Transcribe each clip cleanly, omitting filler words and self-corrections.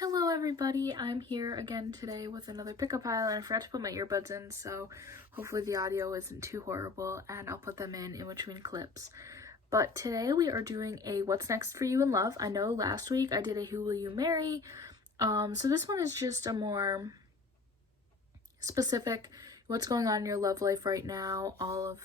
Hello everybody, I'm here again today with another pickup pile, and I forgot to put my earbuds in, so hopefully the audio isn't too horrible and I'll put them in between clips. But today we are doing a What's Next for You in Love. I know last week I did a Who Will You Marry, so this one is just a more specific what's going on in your love life right now, all of,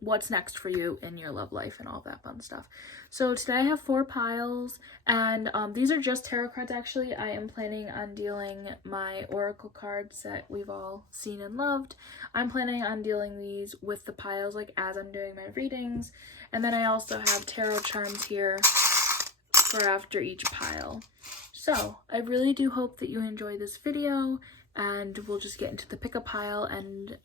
what's next for you in your love life and all that fun stuff. So today I have 4 piles, and these are just tarot cards actually. I am planning on dealing my oracle cards that we've all seen and loved. I'm planning on dealing these with the piles like as I'm doing my readings, and then I also have tarot charms here for after each pile. So I really do hope that you enjoy this video, and we'll just get into the pickup pile, and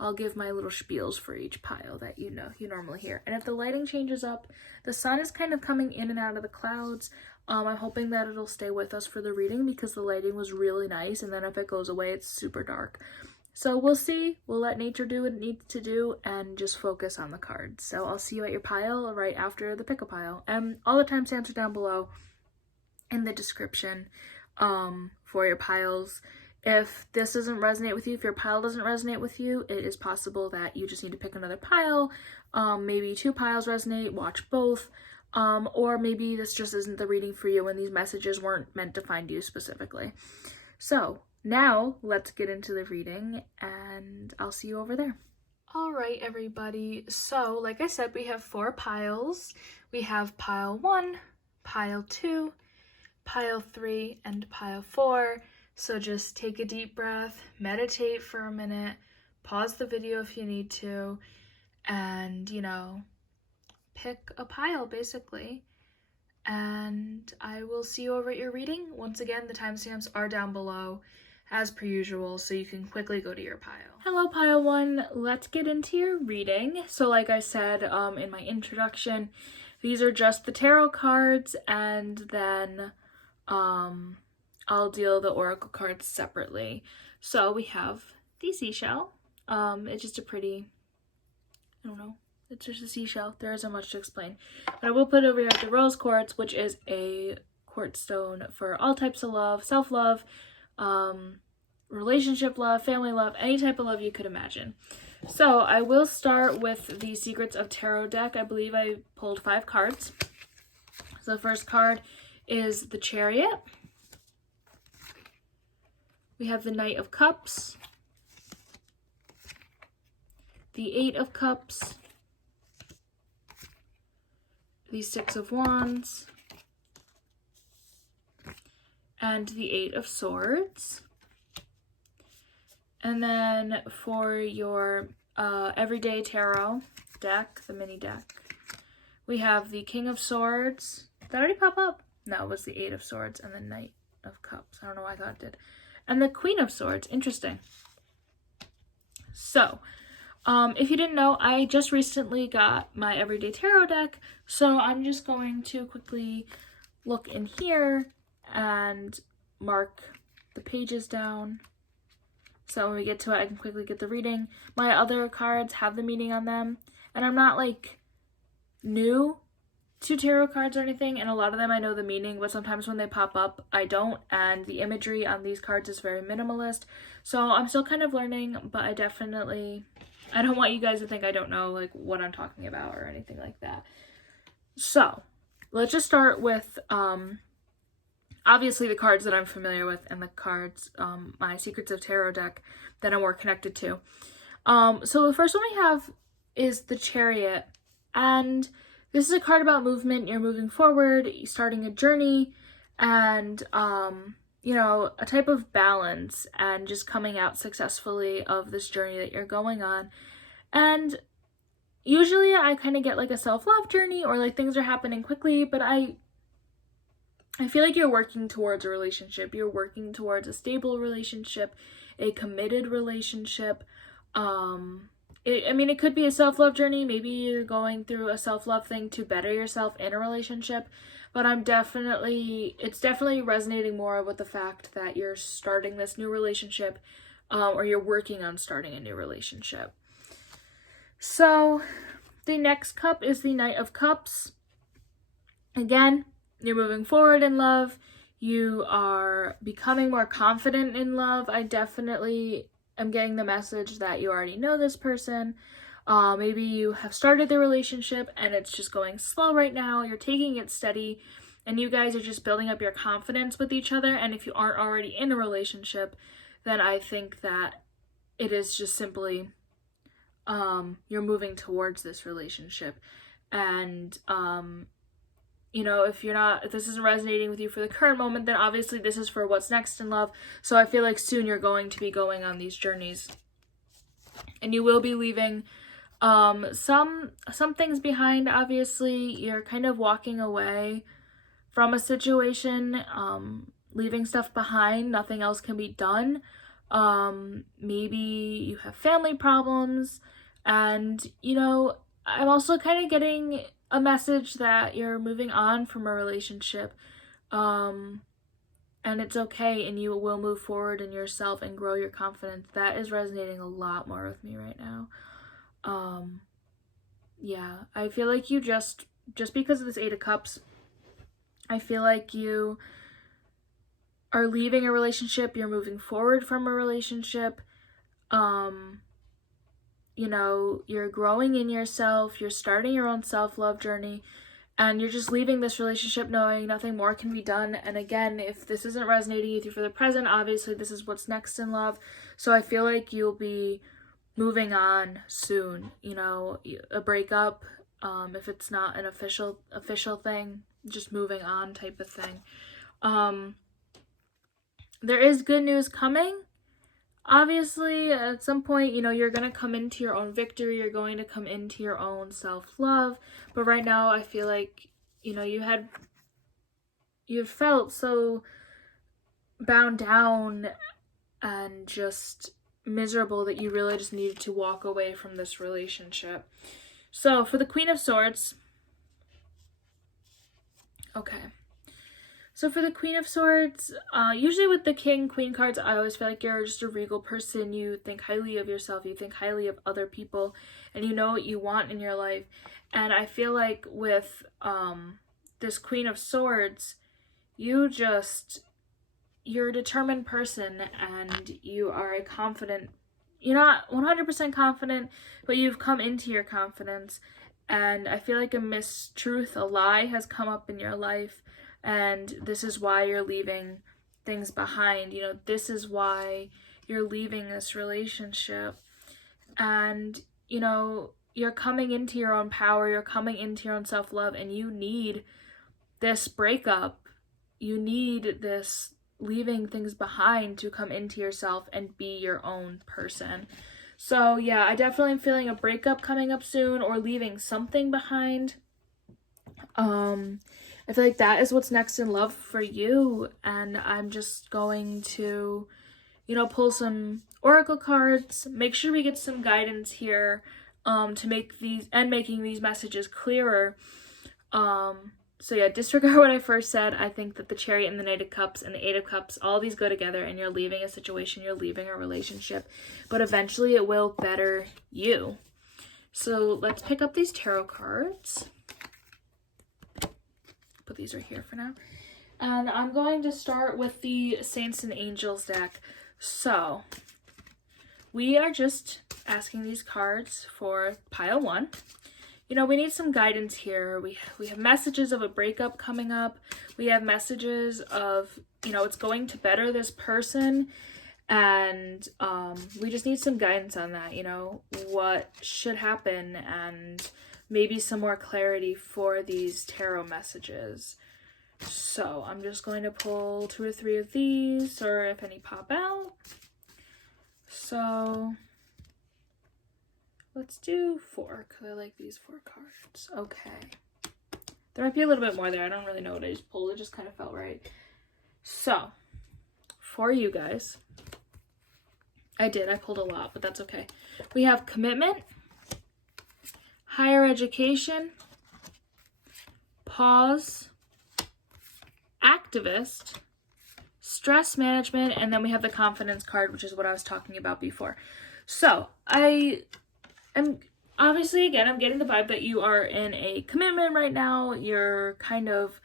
I'll give my little spiels for each pile that you normally hear. And if the lighting changes up, the sun is kind of coming in and out of the clouds. I'm hoping that it'll stay with us for the reading because the lighting was really nice, and then if it goes away, it's super dark. So we'll see. We'll let nature do what it needs to do and just focus on the cards. So I'll see you at your pile right after the pickup pile. And all the timestamps are down below in the description for your piles. If this doesn't resonate with you, if your pile doesn't resonate with you, it is possible that you just need to pick another pile. Maybe 2 piles resonate, watch both. Or maybe this just isn't the reading for you and these messages weren't meant to find you specifically. So now let's get into the reading, and I'll see you over there. All right, everybody. So like I said, we have 4 piles. We have pile 1, pile 2, pile 3, and pile 4. So just take a deep breath, meditate for a minute, pause the video if you need to, and, pick a pile basically. And I will see you over at your reading. Once again, the timestamps are down below as per usual, so you can quickly go to your pile. Hello, pile 1. Let's get into your reading. So like I said in my introduction, these are just the tarot cards, and then I'll deal the oracle cards separately. So we have the seashell. It's just a pretty, it's just a seashell. There isn't much to explain. But I will put over here the rose quartz, which is a quartz stone for all types of love, self-love, relationship love, family love, any type of love you could imagine. So I will start with the Secrets of Tarot deck. I believe I pulled 5 cards. So the first card is the Chariot. We have the Knight of Cups, the 8 of Cups, the 6 of Wands, and the 8 of Swords. And then for your everyday tarot deck, the mini deck, we have the King of Swords. Did that already pop up? No, it was the 8 of Swords and the Knight of Cups. I don't know why I thought it did. And the Queen of Swords. Interesting. So, if you didn't know, I just recently got my everyday tarot deck, so I'm just going to quickly look in here and mark the pages down, so when we get to it, I can quickly get the reading. My other cards have the meaning on them, and I'm not like new to tarot cards or anything, and a lot of them I know the meaning, but sometimes when they pop up I don't, and the imagery on these cards is very minimalist, so I'm still kind of learning. But I don't want you guys to think I don't know like what I'm talking about or anything like that. So let's just start with obviously the cards that I'm familiar with, and the cards my Secrets of Tarot deck that I'm more connected to. So the first one we have is the Chariot, and this is a card about movement. You're moving forward, starting a journey, and, a type of balance, and just coming out successfully of this journey that you're going on. And usually I kind of get like a self-love journey, or like things are happening quickly, but I feel like you're working towards a relationship. You're working towards a stable relationship, a committed relationship. It could be a self-love journey. Maybe you're going through a self-love thing to better yourself in a relationship, but it's definitely resonating more with the fact that you're starting this new relationship, or you're working on starting a new relationship. So the next cup is the Knight of Cups. Again, you're moving forward in love. You are becoming more confident in love. I definitely am getting the message that you already know this person. Maybe you have started the relationship and it's just going slow right now. You're taking it steady and you guys are just building up your confidence with each other. And if you aren't already in a relationship, then I think that it is just simply you're moving towards this relationship. And if this isn't resonating with you for the current moment, then obviously this is for what's next in love. So I feel like soon you're going to be going on these journeys and you will be leaving some things behind. Obviously you're kind of walking away from a situation, leaving stuff behind. Nothing else can be done. Maybe you have family problems, and I'm also kind of getting a message that you're moving on from a relationship, and it's okay, and you will move forward in yourself and grow your confidence. That is resonating a lot more with me right now. Yeah, I feel like you just because of this Eight of Cups, I feel like you are leaving a relationship, you're moving forward from a relationship, you're growing in yourself, you're starting your own self-love journey, and you're just leaving this relationship knowing nothing more can be done. And again, if this isn't resonating with you for the present, obviously this is what's next in love. So I feel like you'll be moving on soon, a breakup, if it's not an official thing, just moving on type of thing. There is good news coming. Obviously, at some point, you're going to come into your own victory. You're going to come into your own self-love. But right now, I feel like, you felt so bound down and just miserable that you really just needed to walk away from this relationship. So, for the Queen of Swords, okay. So for the Queen of Swords, usually with the King, Queen cards, I always feel like you're just a regal person. You think highly of yourself, you think highly of other people, and you know what you want in your life. And I feel like with this Queen of Swords, you're a determined person, and you are you're not 100% confident, but you've come into your confidence. And I feel like a mistruth, a lie has come up in your life. And this is why you're leaving things behind. This is why you're leaving this relationship. And, you're coming into your own power. You're coming into your own self-love. And you need this breakup. You need this leaving things behind to come into yourself and be your own person. So, yeah, I definitely am feeling a breakup coming up soon or leaving something behind. I feel like that is what's next in love for you, and I'm just going to, pull some oracle cards, make sure we get some guidance here, to making these messages clearer. So yeah, disregard what I first said. I think that the Chariot and the Knight of Cups and the Eight of Cups, all these go together, and you're leaving a situation, you're leaving a relationship, but eventually it will better you. So let's pick up these tarot cards. Put these right here for now. And I'm going to start with the Saints and Angels deck. So, we are just asking these cards for pile 1. We need some guidance here. We have messages of a breakup coming up. We have messages of, it's going to better this person. And we just need some guidance on that, what should happen, and maybe some more clarity for these tarot messages. So I'm just going to pull 2 or 3 of these, or if any pop out. So let's do 4, because I like these 4 cards. Okay. There might be a little bit more there. I don't really know what I just pulled. It just kind of felt right. So, for you guys, I pulled a lot, but that's okay. We have commitment, higher education, pause, activist, stress management, and then we have the confidence card, which is what I was talking about before. So I am obviously, again, I'm getting the vibe that you are in a commitment right now. You're kind of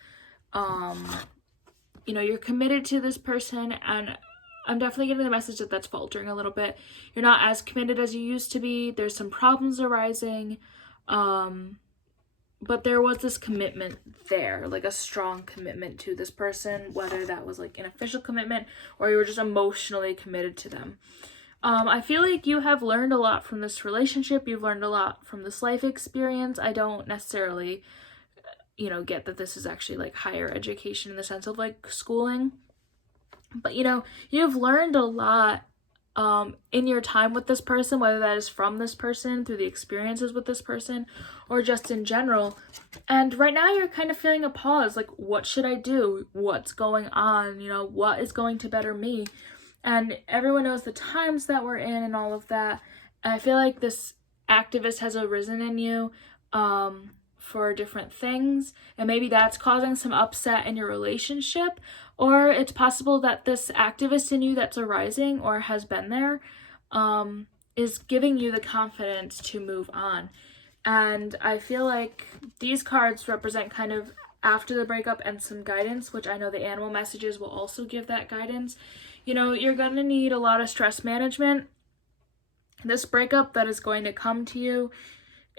you know, you're committed to this person, and I'm definitely getting the message that that's faltering a little bit. You're not as committed as you used to be. There's some problems arising. But there was this commitment there, like a strong commitment to this person, whether that was like an official commitment or you were just emotionally committed to them. I feel like you have learned a lot from this relationship. You've learned a lot from this life experience. I don't necessarily, you know, get that this is actually like higher education in the sense of like schooling. But, you know, you've learned a lot in your time with this person, whether that is from this person, through the experiences with this person, or just in general. And right now you're kind of feeling a pause, like, what should I do? What's going on? You know, what is going to better me? And everyone knows the times that we're in and all of that. And I feel like this activist has arisen in you for different things, and maybe that's causing some upset in your relationship. Or it's possible that this activist in you that's arising or has been there is giving you the confidence to move on. And I feel like these cards represent kind of after the breakup and some guidance, which I know the animal messages will also give that guidance. You know, you're going to need a lot of stress management. This breakup that is going to come to you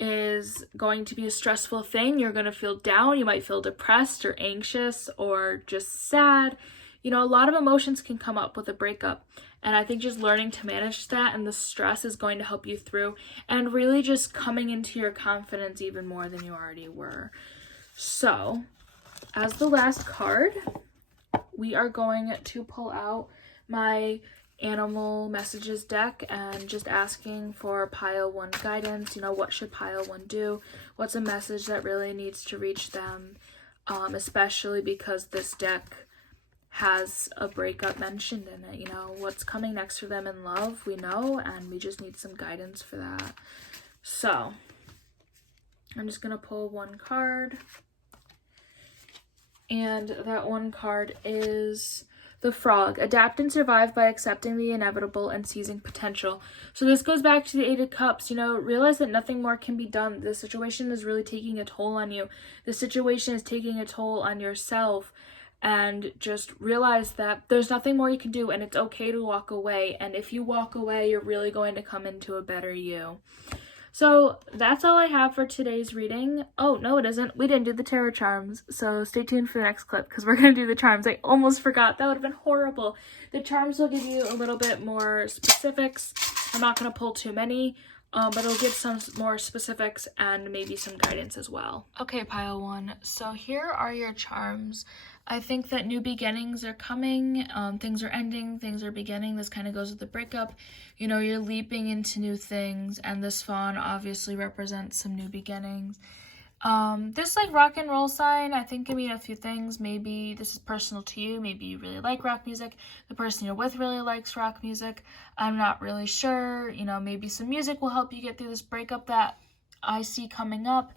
is going to be a stressful thing. You're going to feel down. You might feel depressed or anxious or just sad. You know, a lot of emotions can come up with a breakup. And I think just learning to manage that and the stress is going to help you through, and really just coming into your confidence even more than you already were. So, as the last card, we are going to pull out my animal messages deck and just asking for pile 1 guidance. You know, what should pile 1 do? What's a message that really needs to reach them? Especially because this deck has a breakup mentioned in it. You know, what's coming next for them in love, we know, and we just need some guidance for that. So, I'm just going to pull 1 card. And that 1 card is the Frog. Adapt and survive by accepting the inevitable and seizing potential. So this goes back to the 8 of Cups. You know, realize that nothing more can be done. The situation is really taking a toll on you. The situation is taking a toll on yourself. And just realize that there's nothing more you can do, and it's okay to walk away. And if you walk away, you're really going to come into a better you. So that's all I have for today's reading. Oh, no, it isn't. We didn't do the tarot charms. So stay tuned for the next clip because we're going to do the charms. I almost forgot. That would have been horrible. The charms will give you a little bit more specifics. I'm not going to pull too many, but it'll give some more specifics and maybe some guidance as well. Okay, pile 1. So here are your charms. I think that new beginnings are coming, things are ending, things are beginning. This kind of goes with the breakup. You know, you're leaping into new things, and this fawn obviously represents some new beginnings. This like rock and roll sign, I think can mean a few things. Maybe this is personal to you. Maybe you really like rock music. The person you're with really likes rock music. I'm not really sure. You know, maybe some music will help you get through this breakup that I see coming up.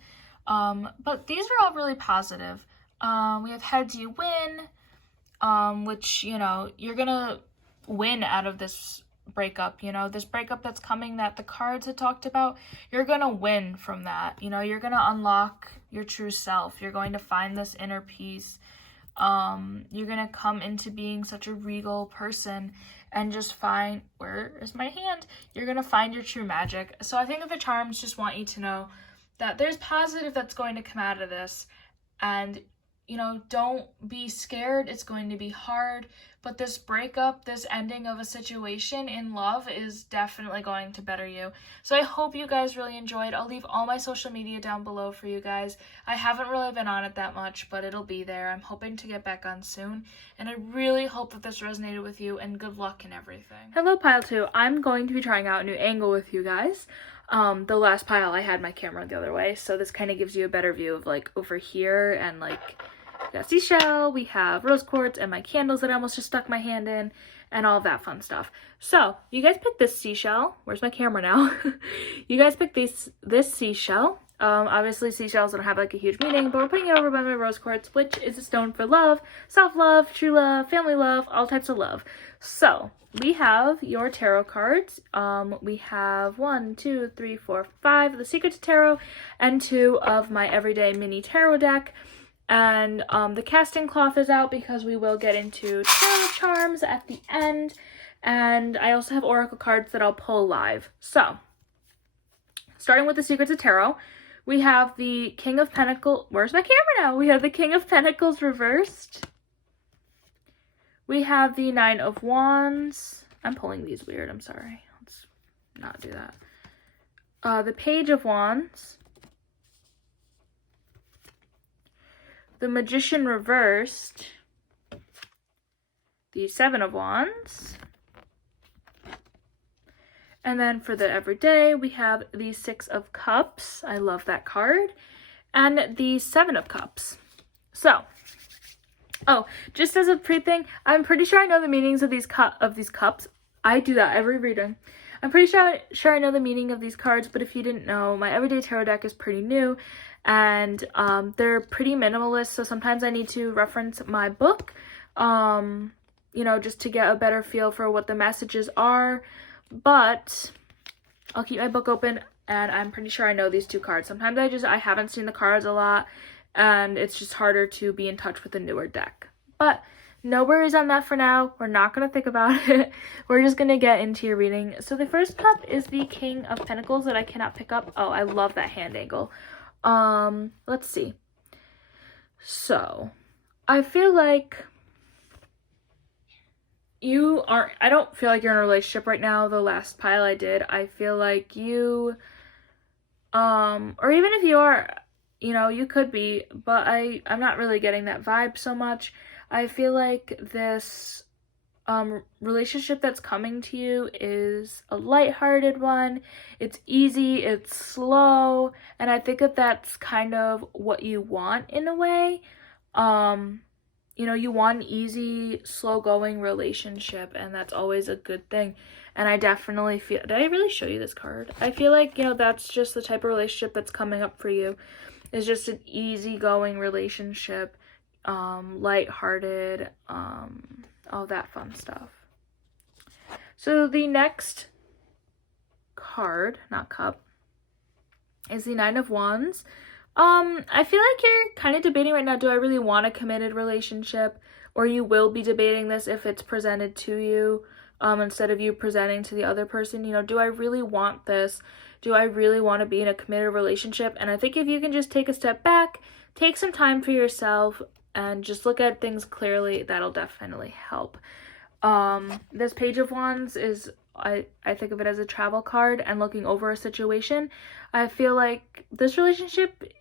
But these are all really positive. We have heads you win, which, you know, you're gonna win out of this breakup. You know, this breakup that's coming that the cards had talked about, you're gonna win from that. You know, you're gonna unlock your true self. You're going to find this inner peace. You're gonna come into being such a regal person and just find, where is my hand? You're gonna find your true magic. So I think that the charms just want you to know that there's positive that's going to come out of this. And you know, don't be scared. It's going to be hard, but this breakup, this ending of a situation in love is definitely going to better you. So I hope you guys really enjoyed. I'll leave all my social media down below for you guys. I haven't really been on it that much, but it'll be there. I'm hoping to get back on soon, and I really hope that this resonated with you, and good luck in everything. Hello, pile 2. I'm going to be trying out a new angle with you guys. The last pile I had my camera the other way, so this kind of gives you a better view of like over here, and like we got seashell, we have rose quartz, and my candles that I almost just stuck my hand in, and all of that fun stuff. So, you guys picked this seashell. Where's my camera now? You guys picked this seashell. Obviously seashells don't have like a huge meaning, but we're putting it over by my rose quartz, which is a stone for love, self-love, true love, family love, all types of love. So, we have your tarot cards. We have 1, 2, 3, 4, 5 of the Secrets Tarot, and 2 of my everyday mini tarot deck. And the casting cloth is out because we will get into tarot charms at the end. And I also have oracle cards that I'll pull live. So, starting with the Secrets of Tarot, we have the King of Pentacles. Where's my camera now? We have the King of Pentacles reversed. We have the Nine of Wands. I'm pulling these weird. I'm sorry. Let's not do that. The Page of Wands. The Magician reversed. The Seven of Wands. And then for the everyday, we have the Six of Cups. I love that card. And the Seven of Cups. So, oh, just as a pre-thing, I'm pretty sure I know the meanings of these cups. I do that every reading. I'm pretty sure I know the meaning of these cards, but if you didn't know, my everyday tarot deck is pretty new. And they're pretty minimalist, so sometimes I need to reference my book, you know, just to get a better feel for what the messages are. But I'll keep my book open, and I'm pretty sure I know these two cards. Sometimes I haven't seen the cards a lot, and it's just harder to be in touch with a newer deck. But no worries on that for now. We're not going to think about it. We're just going to get into your reading. So the first cup is the King of Pentacles that I cannot pick up. Oh, I love that hand angle. Let's see. So, I feel like I don't feel like you're in a relationship right now. The last pile I did, I feel like you, or even if you are, you know, you could be, but I'm not really getting that vibe so much. I feel like this relationship that's coming to you is a lighthearted one. It's easy, it's slow, and I think that that's kind of what you want in a way. You know, you want an easy, slow-going relationship, and that's always a good thing. And I definitely feel... Did I really show you this card? I feel like, you know, that's just the type of relationship that's coming up for you. It's just an easy-going relationship, lighthearted, all that fun stuff. So the next card, not cup, is the Nine of Wands. I feel like you're kind of debating right now, do I really want a committed relationship? Or you will be debating this if it's presented to you, instead of you presenting to the other person. You know, do I really want this? Do I really want to be in a committed relationship? And I think if you can just take a step back, take some time for yourself, and just look at things clearly, that'll definitely help. This Page of Wands is, I think of it as a travel card and looking over a situation. I feel like this relationship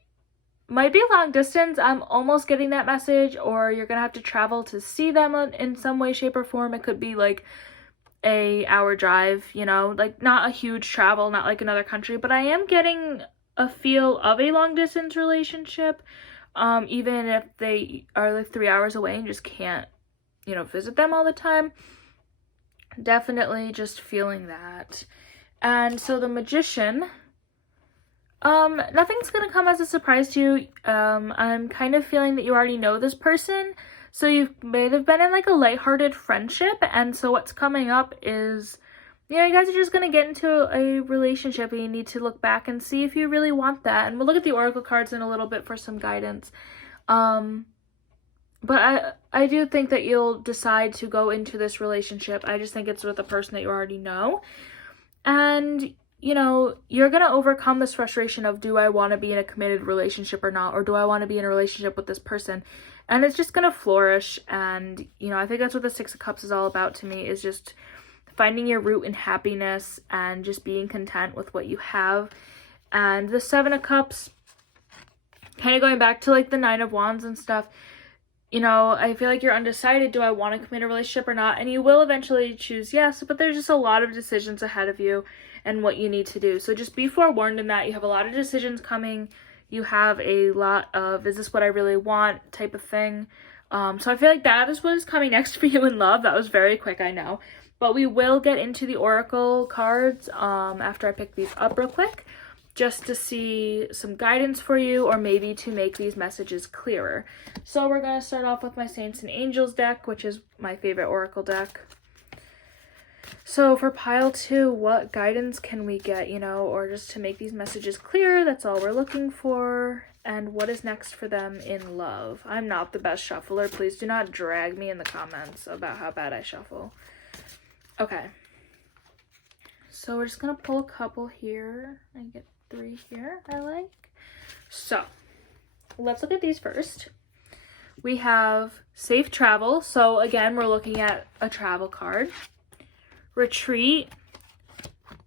might be long distance. I'm almost getting that message, or you're gonna have to travel to see them in some way, shape, or form. It could be like a hour drive, you know, like not a huge travel, not like another country, but I am getting a feel of a long distance relationship, even if they are like 3 hours away and just can't, you know, visit them all the time. Definitely just feeling that. And so the Magician, nothing's gonna come as a surprise to you. I'm kind of feeling that you already know this person, so you may have been in like a lighthearted friendship, and so what's coming up is, you know, you guys are just gonna get into a relationship, and you need to look back and see if you really want that. And we'll look at the oracle cards in a little bit for some guidance. But I do think that you'll decide to go into this relationship. I just think it's with a person that you already know. And, you know, you're going to overcome this frustration of, do I want to be in a committed relationship or not? Or do I want to be in a relationship with this person? And it's just going to flourish. And, you know, I think that's what the Six of Cups is all about to me, is just finding your root in happiness and just being content with what you have. And the Seven of Cups, kind of going back to like the Nine of Wands and stuff, you know, I feel like you're undecided, do I want to commit a relationship or not? And you will eventually choose yes, but there's just a lot of decisions ahead of you and what you need to do. So just be forewarned in that. You have a lot of decisions coming. You have a lot of, is this what I really want type of thing. So I feel like that is what is coming next for you in love. That was very quick, I know. But we will get into the oracle cards after I pick these up real quick, just to see some guidance for you, or maybe to make these messages clearer. So we're going to start off with my Saints and Angels deck, which is my favorite oracle deck. So for pile 2, what guidance can we get, you know, or just to make these messages clearer? That's all we're looking for. and what is next for them in love. I'm not the best shuffler. Please do not drag me in the comments about how bad I shuffle. Okay. So we're just going to pull a couple here. I get 3 here I like. So let's look at these first. We have safe travel. So again, we're looking at a travel card. Retreat.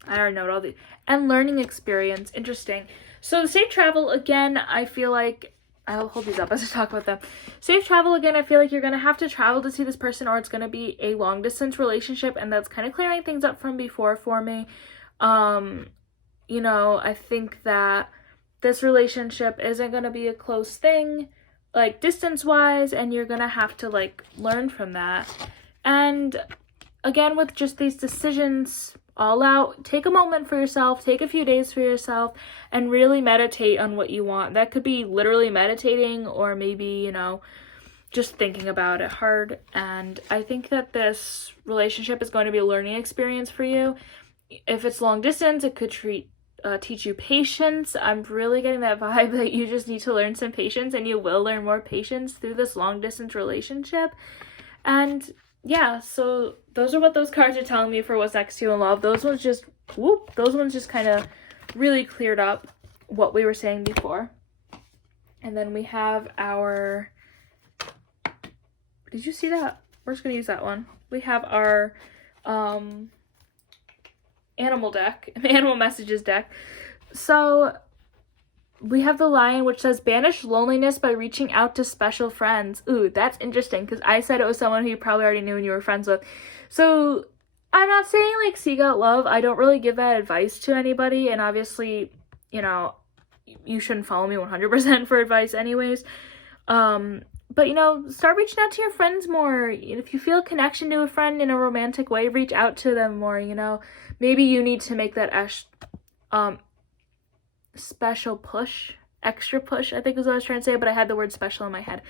I already know all these. And learning experience. Interesting. So the safe travel, again, I feel like, I'll hold these up as I talk about them. Safe travel, again, I feel like you're going to have to travel to see this person, or it's going to be a long distance relationship, and that's kind of clearing things up from before for me. You know, I think that this relationship isn't going to be a close thing, like distance wise, and you're going to have to like learn from that. And again, with just these decisions all out, take a moment for yourself, take a few days for yourself, and really meditate on what you want. That could be literally meditating, or maybe, you know, just thinking about it hard. And I think that this relationship is going to be a learning experience for you. If it's long distance, it could teach you patience. I'm really getting that vibe that you just need to learn some patience, and you will learn more patience through this long distance relationship. And yeah, so those are what those cards are telling me for what's next to you in love. Those ones just, those ones just kind of really cleared up what we were saying before. And then we have our, did you see that? We're just going to use that one. We have our animal deck, animal messages deck. So we have the Lion, which says, banish loneliness by reaching out to special friends. Ooh, that's interesting, because I said it was someone who you probably already knew and you were friends with. So I'm not saying like seek out love. I don't really give that advice to anybody, and obviously, you know, you shouldn't follow me 100% for advice anyways. But, you know, start reaching out to your friends more. If you feel a connection to a friend in a romantic way, reach out to them more, you know. Maybe you need to make that special push, extra push, I think is what I was trying to say, but I had the word special in my head.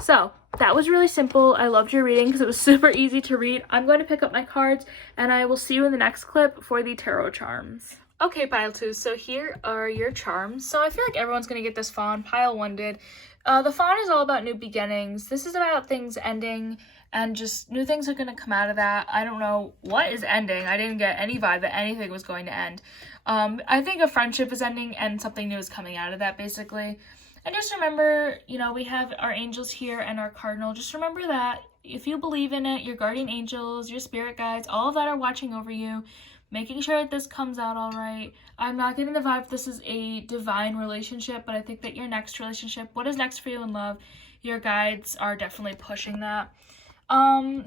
So that was really simple. I loved your reading because it was super easy to read. I'm going to pick up my cards, and I will see you in the next clip for the tarot charms. Okay, pile 2, so here are your charms. So I feel like everyone's going to get this fawn. Pile 1 did. The fawn is all about new beginnings. This is about things ending, and just new things are going to come out of that. I don't know what is ending. I didn't get any vibe that anything was going to end. I think a friendship is ending and something new is coming out of that, basically. And just remember, you know, we have our angels here and our cardinal. Just remember that if you believe in it, your guardian angels, your spirit guides, all of that are watching over you, making sure that this comes out all right. I'm not getting the vibe this is a divine relationship, but I think that your next relationship, what is next for you in love, your guides are definitely pushing that.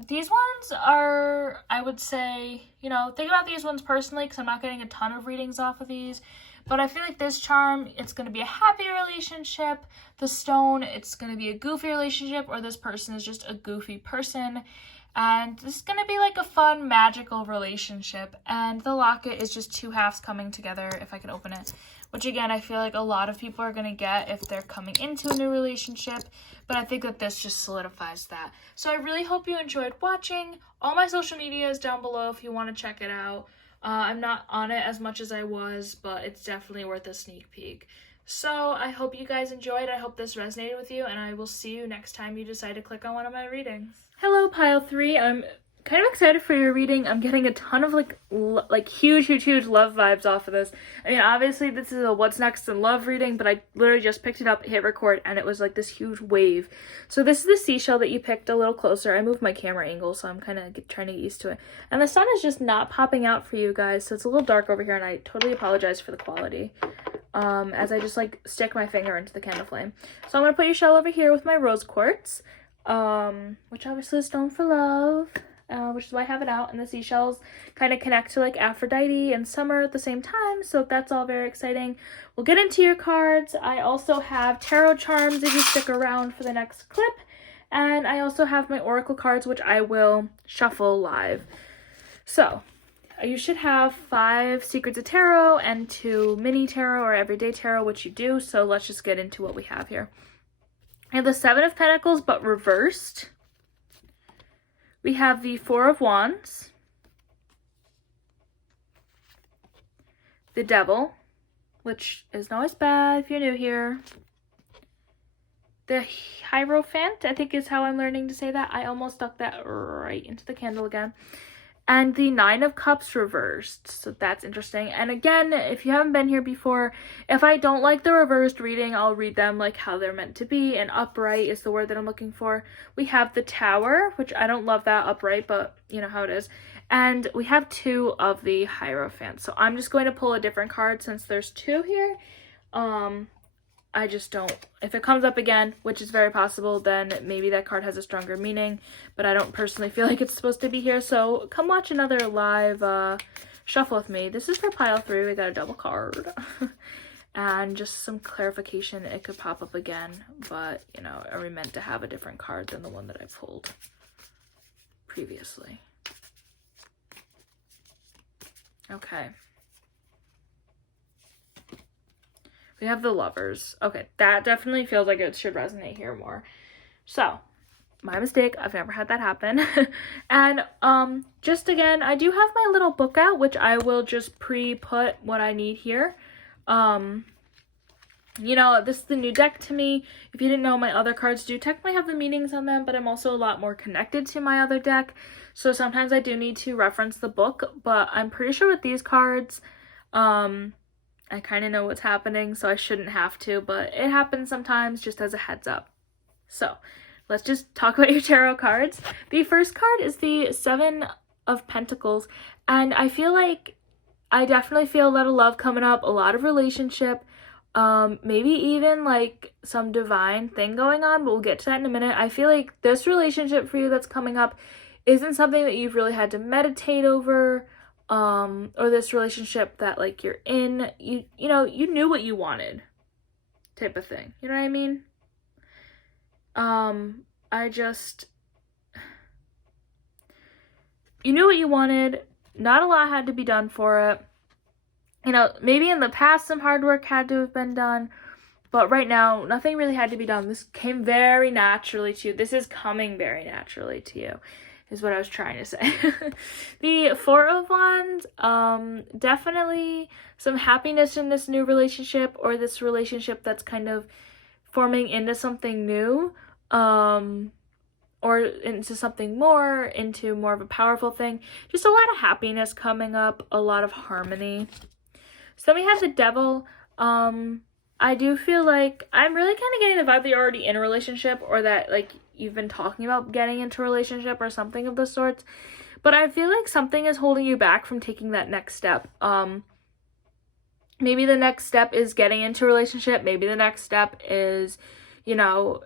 These ones are, I would say, you know, think about these ones personally, because I'm not getting a ton of readings off of these, but I feel like this charm, it's going to be a happy relationship. The stone, it's going to be a goofy relationship, or this person is just a goofy person. And this is going to be like a fun, magical relationship. And the locket is just 2 halves coming together, if I could open it. Which, again, I feel like a lot of people are going to get if they're coming into a new relationship. But I think that this just solidifies that. So I really hope you enjoyed watching. All my social media is down below if you want to check it out. I'm not on it as much as I was, but it's definitely worth a sneak peek. So I hope you guys enjoyed. I hope this resonated with you, and I will see you next time you decide to click on one of my readings. Hello, pile 3. I'm kind of excited for your reading. I'm getting a ton of like huge love vibes off of this. I mean, obviously this is a what's next in love reading, but I literally just picked it up, hit record, and it was like this huge wave. So this is the seashell that you picked a little closer. I moved my camera angle, so I'm kind of trying to get used to it. And the sun is just not popping out for you guys, so it's a little dark over here, and I totally apologize for the quality. As I just like stick my finger into the candle flame. So I'm going to put your shell over here with my rose quartz, which obviously is stone for love, which is why I have it out. And the seashells kind of connect to like Aphrodite and summer at the same time, so that's all very exciting. We'll get into your cards. I also have tarot charms if you stick around for the next clip, and I also have my oracle cards, which I will shuffle live. So you should have 5 secrets of tarot and 2 mini tarot or everyday tarot, which you do. So let's just get into what we have here. I have the 7 of Pentacles, but reversed. We have the 4 of Wands, the Devil, which isn't always bad if you're new here, the Hierophant, I think is how I'm learning to say that. I almost stuck that right into the candle again. And the Nine of Cups reversed, so that's interesting. And again, if you haven't been here before, if I don't like the reversed reading, I'll read them like how they're meant to be, and upright is the word that I'm looking for. We have the Tower, which I don't love that upright, but you know how it is. And we have 2 of the Hierophant, so I'm just going to pull a different card since there's 2 here. I just don't, if it comes up again, which is very possible, then maybe that card has a stronger meaning, but I don't personally feel like it's supposed to be here, so come watch another live shuffle with me. This is for pile 3, we got a double card, and just some clarification, it could pop up again, but, you know, are we meant to have a different card than the one that I pulled previously? Okay. We have the Lovers. Okay, that definitely feels like it should resonate here more. So, my mistake. I've never had that happen. And, just again, I do have my little book out, which I will just pre-put what I need here. You know, this is the new deck to me. If you didn't know, my other cards do technically have the meanings on them, but I'm also a lot more connected to my other deck. So sometimes I do need to reference the book, but I'm pretty sure with these cards, I kind of know what's happening, so I shouldn't have to, but it happens sometimes, just as a heads up. So, let's just talk about your tarot cards. The first card is the 7 of Pentacles, and I feel like I definitely feel a lot of love coming up, a lot of relationship, maybe even like some divine thing going on, but we'll get to that in a minute. I feel like this relationship for you that's coming up isn't something that you've really had to meditate over, or this relationship that like you're in, you know, you knew what you wanted type of thing. You know what I mean? You knew what you wanted. Not a lot had to be done for it. You know, maybe in the past some hard work had to have been done, but right now nothing really had to be done. This came very naturally to you. This is coming very naturally to you, is what I was trying to say. The 4 of Wands, definitely some happiness in this new relationship, or this relationship that's kind of forming into something new, or into something more, into more of a powerful thing. Just a lot of happiness coming up, a lot of harmony. So then we have the Devil. I do feel like I'm really kind of getting the vibe that you're already in a relationship, or that like you've been talking about getting into a relationship or something of the sorts. But I feel like something is holding you back from taking that next step. Maybe the next step is getting into a relationship. Maybe the next step is, you know,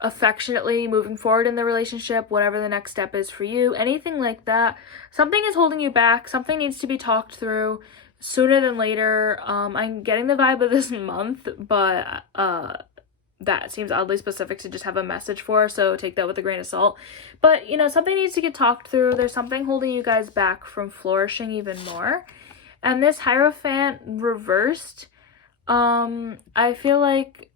affectionately moving forward in the relationship, whatever the next step is for you, anything like that. Something is holding you back. Something needs to be talked through sooner than later. I'm getting the vibe of this month, but that seems oddly specific to just have a message for, so take that with a grain of salt. But, you know, something needs to get talked through. There's something holding you guys back from flourishing even more. And this Hierophant reversed, I feel like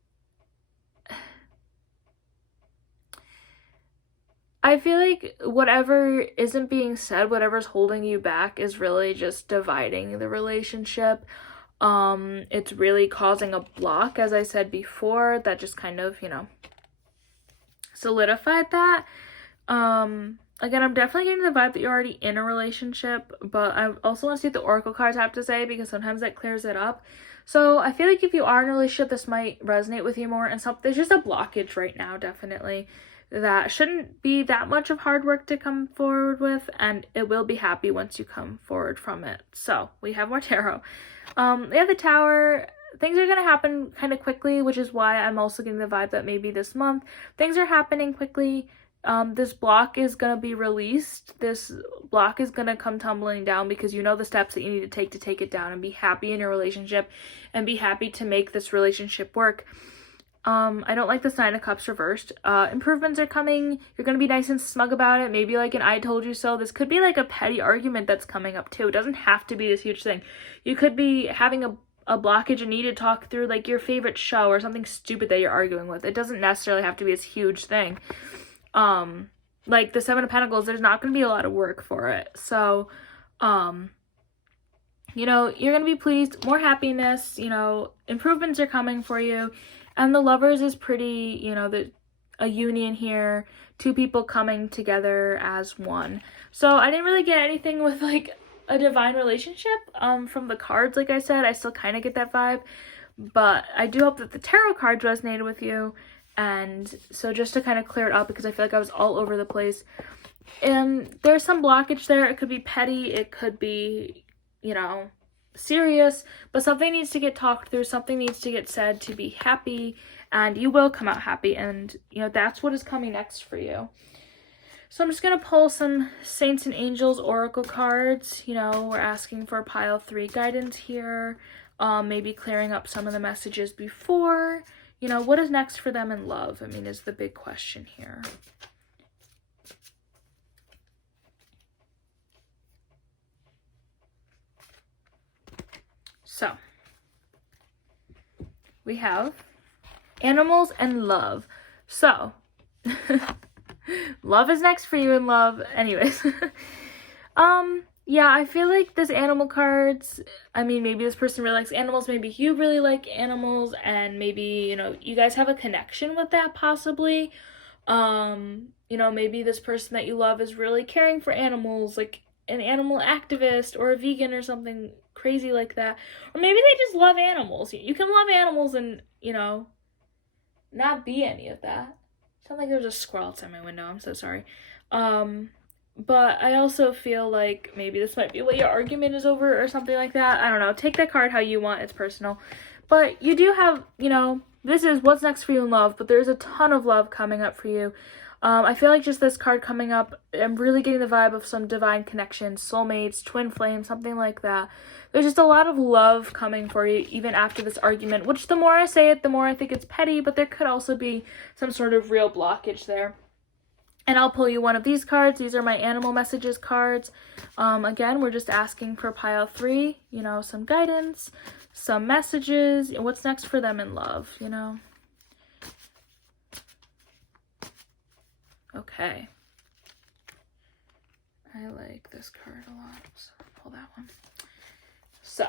whatever isn't being said, whatever's holding you back is really just dividing the relationship. It's really causing a block, as I said before, that just kind of, you know, solidified that. Again, I'm definitely getting the vibe that you're already in a relationship, but I also want to see what the Oracle cards have to say, because sometimes that clears it up. So I feel like if you are in a relationship, this might resonate with you more, and there's just a blockage right now, definitely, that shouldn't be that much of hard work to come forward with, and it will be happy once you come forward from it. So we have more tarot. We have the Tower. Things are going to happen kind of quickly, which is why I'm also getting the vibe that maybe this month things are happening quickly. This block is going to be released. This block is going to come tumbling down, because you know the steps that you need to take it down, and be happy in your relationship and be happy to make this relationship work. I don't like the Nine of Cups reversed. Improvements are coming. You're going to be nice and smug about it. Maybe like an I told you so. This could be like a petty argument that's coming up too. It doesn't have to be this huge thing. You could be having a blockage and need to talk through like your favorite show or something stupid that you're arguing with. It doesn't necessarily have to be this huge thing. Like the 7 of Pentacles, there's not going to be a lot of work for it. So, you know, you're going to be pleased, more happiness, you know, improvements are coming for you. And the Lovers is pretty, you know, a union here, two people coming together as one. So I didn't really get anything with like a divine relationship from the cards. Like I said, I still kind of get that vibe, but I do hope that the tarot cards resonated with you. And so just to kind of clear it up, because I feel like I was all over the place, and there's some blockage there. It could be petty, it could be, you know, serious, but something needs to get talked through, something needs to get said to be happy, and you will come out happy, and you know, that's what is coming next for you. So I'm just going to pull some Saints and Angels Oracle cards. You know, we're asking for pile 3 guidance here, maybe clearing up some of the messages before. You know, what is next for them in love, I mean, is the big question here. So, we have animals and love. So, love is next for you in love. Anyways, yeah, I feel like this animal cards, I mean, maybe this person really likes animals, maybe you really like animals, and maybe, you know, you guys have a connection with that possibly. You know, maybe this person that you love is really caring for animals, like an animal activist or a vegan or something crazy like that. Or maybe they just love animals. You can love animals and, you know, not be any of that. Sounds like there's a squirrel outside my window. I'm so sorry. But I also feel like maybe this might be what your argument is over or something like that. I don't know. Take that card how you want. It's personal. But you do have, you know, this is what's next for you in love, but there's a ton of love coming up for you. I feel like just this card coming up, I'm really getting the vibe of some divine connection, soulmates, twin flames, something like that. There's just a lot of love coming for you even after this argument, which the more I say it, the more I think it's petty, but there could also be some sort of real blockage there. And I'll pull you one of these cards. These are my animal messages cards. Again, we're just asking for pile 3, you know, some guidance, some messages, what's next for them in love, you know. Okay. I like this card a lot, so I'll pull that one. So,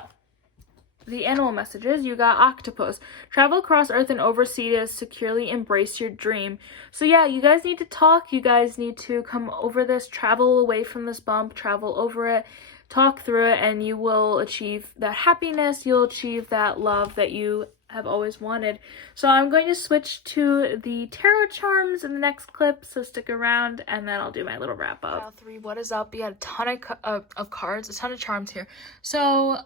the animal messages, you got octopus. Travel across earth and oversee to securely embrace your dream. So yeah, you guys need to talk. You guys need to come over this, travel away from this bump, travel over it, talk through it, and you will achieve that happiness. You'll achieve that love that you have always wanted. So I'm going to switch to the tarot charms in the next clip, so stick around, and then I'll do my little wrap up. Pile 3, what is up? You got a ton of cards, a ton of charms here. So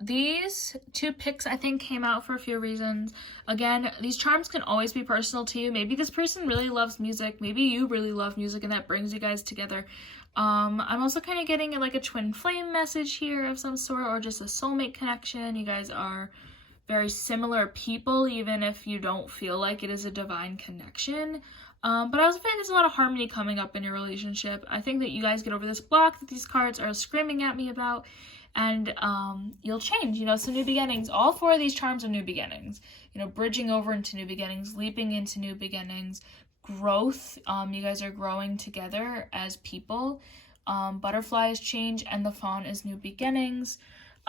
these 2 picks I think came out for a few reasons. Again, these charms can always be personal to you. Maybe this person really loves music, maybe you really love music, and that brings you guys together. I'm also kind of getting like a twin flame message here of some sort, or just a soulmate connection. You guys are very similar people, even if you don't feel like it is a divine connection. But I also feel like there's a lot of harmony coming up in your relationship. I think that you guys get over this block that these cards are screaming at me about, and you'll change, you know, some new beginnings. All 4 of these charms are new beginnings, you know, bridging over into new beginnings, leaping into new beginnings, growth. You guys are growing together as people. Butterflies change, and the fawn is new beginnings.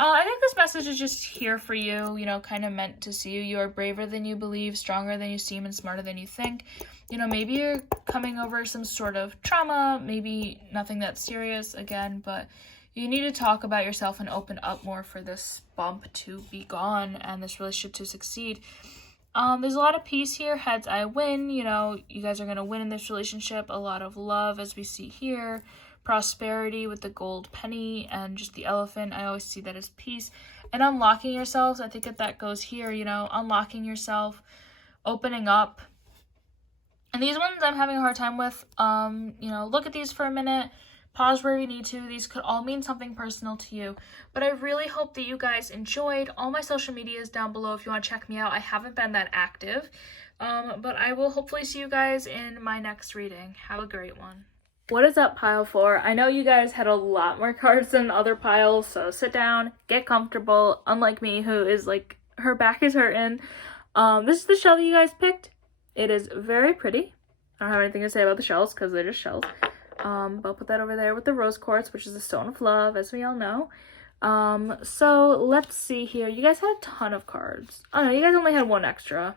I think this message is just here for you, you know, kind of meant to see you. You are braver than you believe, stronger than you seem, and smarter than you think. You know, maybe you're coming over some sort of trauma, maybe nothing that serious, again, but you need to talk about yourself and open up more for this bump to be gone and this relationship to succeed. There's a lot of peace here. Heads, I win. You know, you guys are going to win in this relationship. A lot of love, as we see here. Prosperity with the gold penny and just the elephant. I always see that as peace. And unlocking yourselves, I think that goes here, you know, unlocking yourself, opening up. And these ones I'm having a hard time with. You know, look at these for a minute. Pause where you need to. These could all mean something personal to you. But I really hope that you guys enjoyed. All my social media is down below if you want to check me out. I haven't been that active. But I will hopefully see you guys in my next reading. Have a great one. What is up, pile 4? I know you guys had a lot more cards than other piles, so sit down, get comfortable, unlike me, who is like, her back is hurting. This is the shell that you guys picked. It is very pretty. I don't have anything to say about the shells because they're just shells. But I'll put that over there with the rose quartz, which is the stone of love, as we all know. So let's see here. You guys had a ton of cards. Oh no, you guys only had one extra.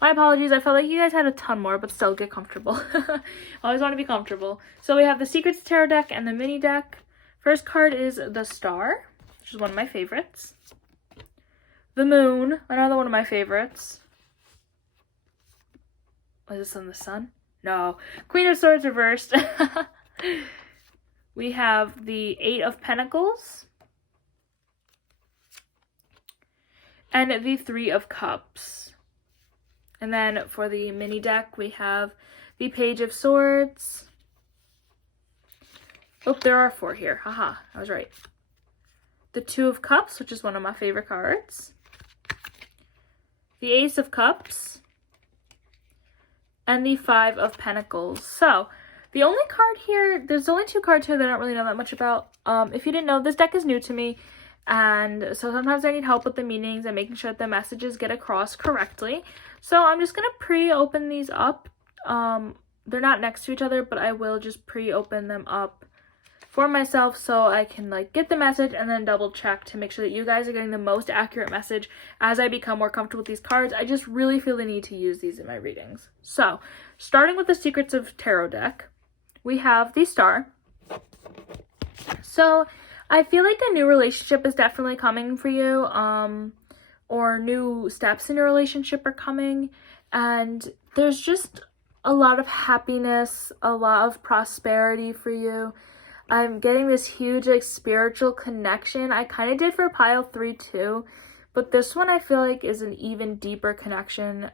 My apologies. I felt like you guys had a ton more, but still get comfortable. Always want to be comfortable. So we have the Secrets Tarot deck and the mini deck. First card is the Star, which is one of my favorites. The Moon, another one of my favorites. Was this on the Sun? No. Queen of Swords reversed. We have the Eight of Pentacles. And the Three of Cups. And then for the mini deck, we have the Page of Swords. Oh, there are 4 here. Haha, I was right. The Two of Cups, which is one of my favorite cards. The Ace of Cups. And the Five of Pentacles. So, the only card here, there's only 2 cards here that I don't really know that much about. If you didn't know, this deck is new to me. And so sometimes I need help with the meanings and making sure that the messages get across correctly. So I'm just going to pre-open these up. They're not next to each other, but I will just pre-open them up for myself so I can like get the message and then double check to make sure that you guys are getting the most accurate message as I become more comfortable with these cards. I just really feel the need to use these in my readings. So starting with the Secrets of Tarot deck, we have the Star. So I feel like a new relationship is definitely coming for you, or new steps in your relationship are coming, and there's just a lot of happiness, a lot of prosperity for you. I'm getting this huge like spiritual connection. I kind of did for pile 3 too, but this one I feel like is an even deeper connection,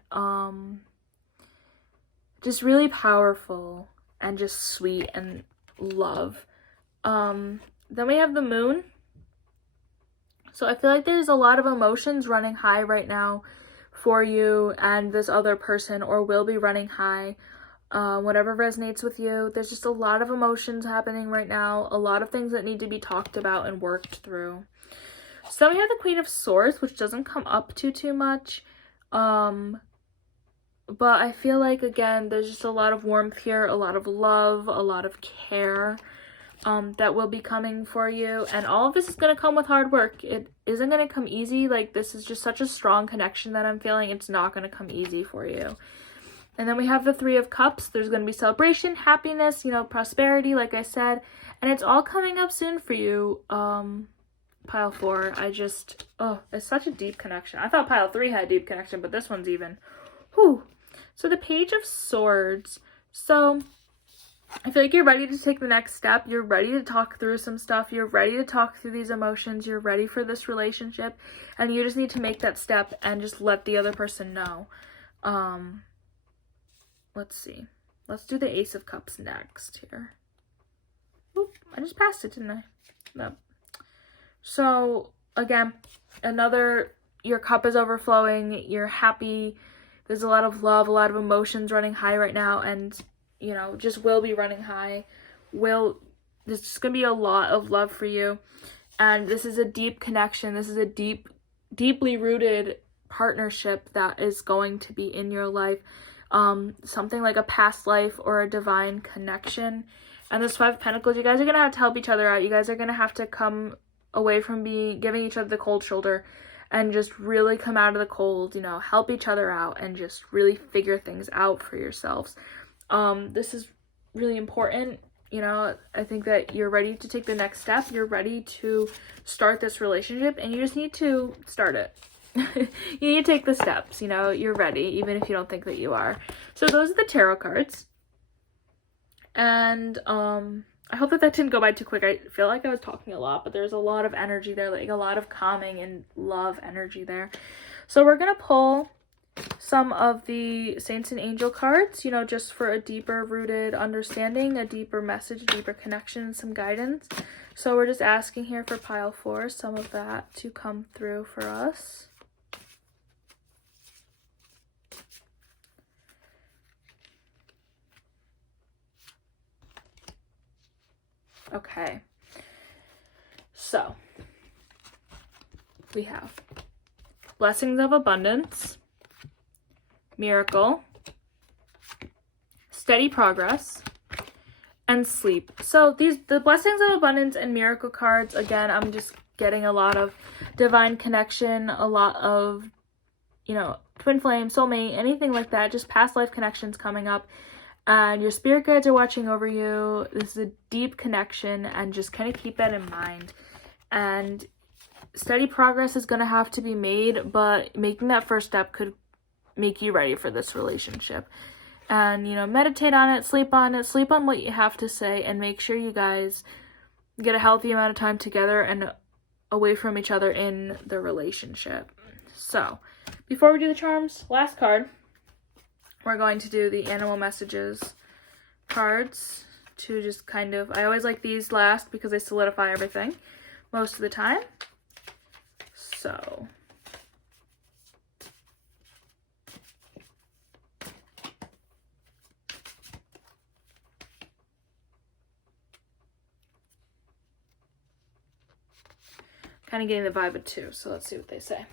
just really powerful and just sweet and love. Then we have the Moon. So I feel like there's a lot of emotions running high right now for you and this other person, or will be running high. Whatever resonates with you. There's just a lot of emotions happening right now. A lot of things that need to be talked about and worked through. So we have the Queen of Swords, which doesn't come up too much. But I feel like, again, there's just a lot of warmth here, a lot of love, a lot of care. That will be coming for you, and all of this is going to come with hard work. It isn't going to come easy. Like, this is just such a strong connection that I'm feeling. It's not going to come easy for you. And then we have the Three of Cups. There's going to be celebration, happiness, you know, prosperity, like I said, and it's all coming up soon for you. Pile 4, it's such a deep connection. I thought pile 3 had a deep connection, but this one's even. Whew. So the Page of Swords. So I feel like you're ready to take the next step. You're ready to talk through some stuff. You're ready to talk through these emotions. You're ready for this relationship. And you just need to make that step and just let the other person know. Let's see. Let's do the Ace of Cups next here. Oop, I just passed it, didn't I? No. So, again, your cup is overflowing. You're happy. There's a lot of love, a lot of emotions running high right now. And you know, just will be running high. There's just gonna be a lot of love for you, and this is a deep connection. This is a deeply rooted partnership that is going to be in your life. Something like a past life or a divine connection. And this Five of Pentacles, you guys are gonna have to help each other out. You guys are gonna have to come away from giving each other the cold shoulder and just really come out of the cold, you know, help each other out and just really figure things out for yourselves. This is really important. You know, I think that you're ready to take the next step. You're ready to start this relationship, and you just need to start it. You need to take the steps, you know, you're ready, even if you don't think that you are. So those are the tarot cards. And, I hope that didn't go by too quick. I feel like I was talking a lot, but there's a lot of energy there, like a lot of calming and love energy there. So we're gonna pull some of the Saints and Angel cards, you know, just for a deeper rooted understanding, a deeper message, a deeper connection, some guidance. So we're just asking here for pile 4, some of that to come through for us. Okay, so we have Blessings of Abundance, Miracle, Steady Progress, and Sleep. So the Blessings of Abundance and Miracle cards, again, I'm just getting a lot of divine connection, a lot of, you know, twin flame, soulmate, anything like that, just past life connections coming up. And your spirit guides are watching over you. This is a deep connection, and just kind of keep that in mind. And steady progress is going to have to be made, but making that first step could make you ready for this relationship. And, you know, meditate on it, sleep on what you have to say, and make sure you guys get a healthy amount of time together and away from each other in the relationship. So, before we do the charms, last card, we're going to do the animal messages cards to just kind of, I always like these last because they solidify everything most of the time. So, kind of getting the vibe of two, so let's see what they say.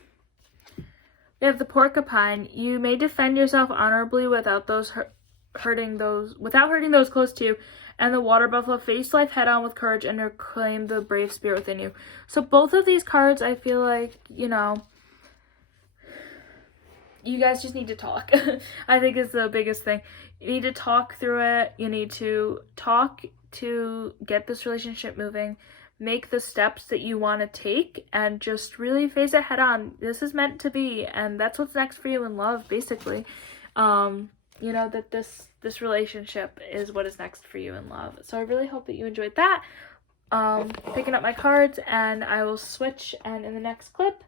We have the porcupine. You may defend yourself honorably without hurting those close to you. And the water buffalo, face life head on with courage and reclaim the brave spirit within you. So both of these cards, I feel like, you know, you guys just need to talk. I think is the biggest thing. You need to talk through it. You need to talk to get this relationship moving. Make the steps that you want to take and just really face it head on. This is meant to be, and that's what's next for you in love, basically. You know, that this relationship is what is next for you in love. So I really hope that you enjoyed that. Picking up my cards, and I will switch, and in the next clip,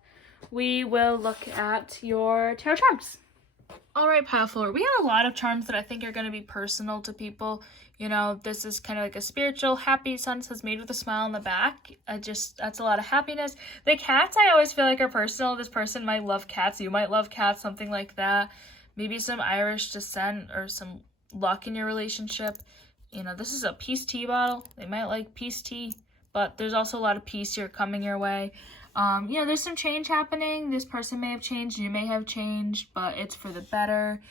we will look at your tarot charms. Alright, pile filler, we have a lot of charms that I think are going to be personal to people. You know, this is kind of like a spiritual, happy sun says made with a smile on the back. That's a lot of happiness. The cats I always feel like are personal. This person might love cats. You might love cats, something like that. Maybe some Irish descent or some luck in your relationship. You know, this is a peace tea bottle. They might like peace tea, but there's also a lot of peace here coming your way. You know, there's some change happening. This person may have changed. You may have changed, but it's for the better.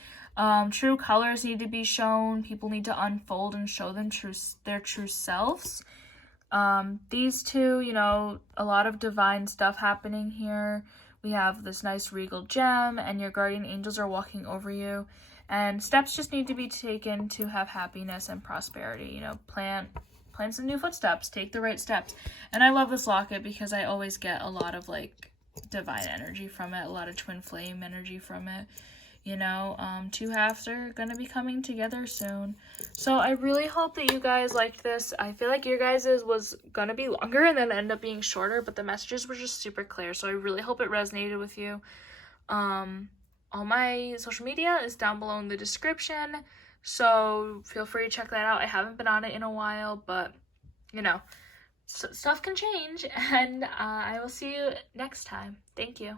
True colors need to be shown. People need to unfold and show them their true selves. These two, you know, a lot of divine stuff happening here. We have this nice regal gem, and your guardian angels are walking over you. And steps just need to be taken to have happiness and prosperity. You know, plant some new footsteps, take the right steps. And I love this locket because I always get a lot of like divine energy from it, a lot of twin flame energy from it. You know, two halves are gonna be coming together soon. So I really hope that you guys liked this. I feel like your guys's was gonna be longer and then end up being shorter, but the messages were just super clear. So I really hope it resonated with you. All my social media is down below in the description, so feel free to check that out. I haven't been on it in a while, but you know, stuff can change, and I will see you next time. Thank you.